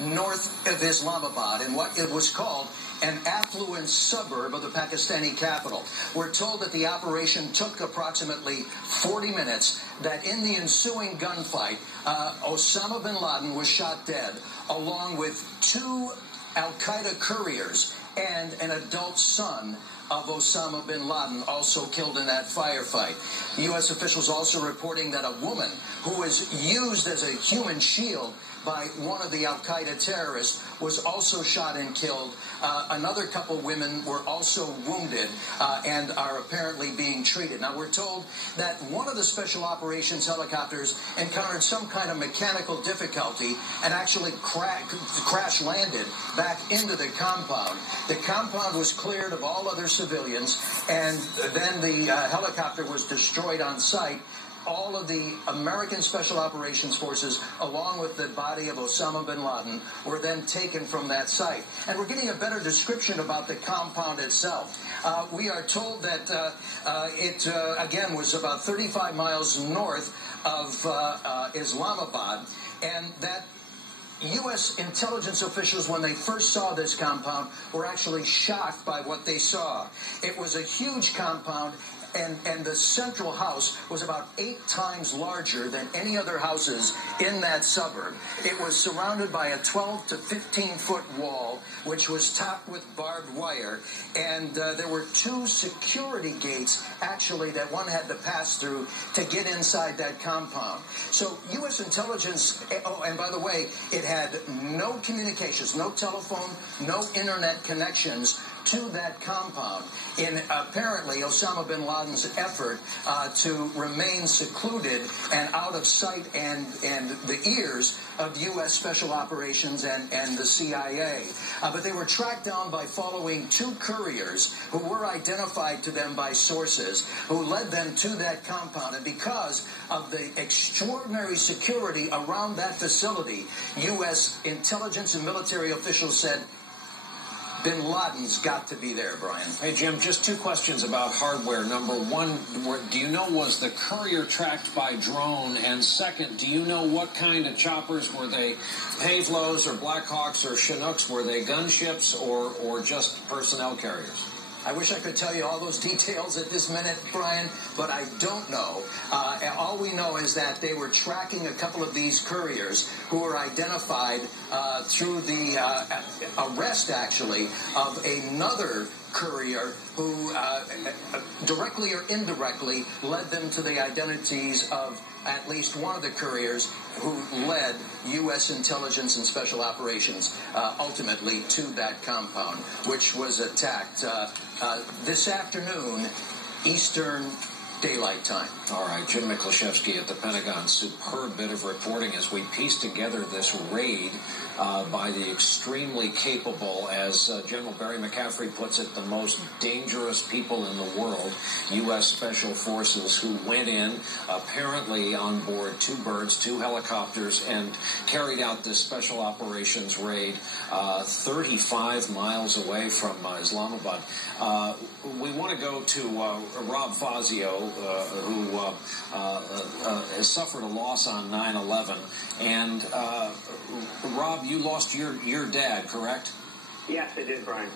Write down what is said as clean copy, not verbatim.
north of Islamabad in what it was called an affluent suburb of the Pakistani capital. We're told that the operation took approximately 40 minutes, that in the ensuing gunfight, Osama bin Laden was shot dead, along with 2 al-Qaeda couriers and an adult son of Osama bin Laden, also killed in that firefight. U.S. officials also reporting that a woman who was used as a human shield by one of the al-Qaeda terrorists was also shot and killed. Another couple women were also wounded and are apparently being treated. Now, we're told that one of the special operations helicopters encountered some kind of mechanical difficulty and actually crash landed back into the compound. The compound was cleared of all other civilians, and then the helicopter was destroyed on site. All of the American Special Operations Forces, along with the body of Osama bin Laden, were then taken from that site. And we're getting a better description about the compound itself. We are told that it, again, was about 35 miles north of Islamabad, and that U.S. intelligence officials, when they first saw this compound, were actually shocked by what they saw. It was a huge compound, and the central house was about 8 times larger than any other houses in that suburb. It was surrounded by a 12 to 15-foot wall, which was topped with barbed wire, and there were 2 security gates, actually, that one had to pass through to get inside that compound. So U.S. intelligence, oh, and by the way, it had no communications, no telephone, no internet connections to that compound in apparently Osama bin Laden's effort to remain secluded and out of sight and the ears of U.S. Special Operations and the CIA. But they were tracked down by following 2 couriers who were identified to them by sources who led them to that compound. And because of the extraordinary security around that facility, U.S. intelligence and military officials said, bin Laden's got to be there, Brian. Hey, Jim, just 2 questions about hardware. Number 1, do you know, was the courier tracked by drone? And second, do you know what kind of choppers? Were they Pavlos or Blackhawks or Chinooks? Were they gunships or just personnel carriers? I wish I could tell you all those details at this minute, Brian, but I don't know. All we know is that they were tracking a couple of these couriers who were identified through the arrest, actually, of another courier who directly or indirectly led them to the identities of at least one of the couriers who led U.S. intelligence and special operations ultimately to that compound, which was attacked this afternoon, Eastern Daylight Time. All right, Jim Miklaszewski at the Pentagon. Superb bit of reporting as we piece together this raid by the extremely capable, as General Barry McCaffrey puts it, the most dangerous people in the world, U.S. Special Forces, who went in apparently on board 2 birds, 2 helicopters, and carried out this special operations raid 35 miles away from Islamabad. We want to go to Rob Fazio, who has suffered a loss on 9/11. And Rob, you lost your dad, correct? Yes, I did, Brian.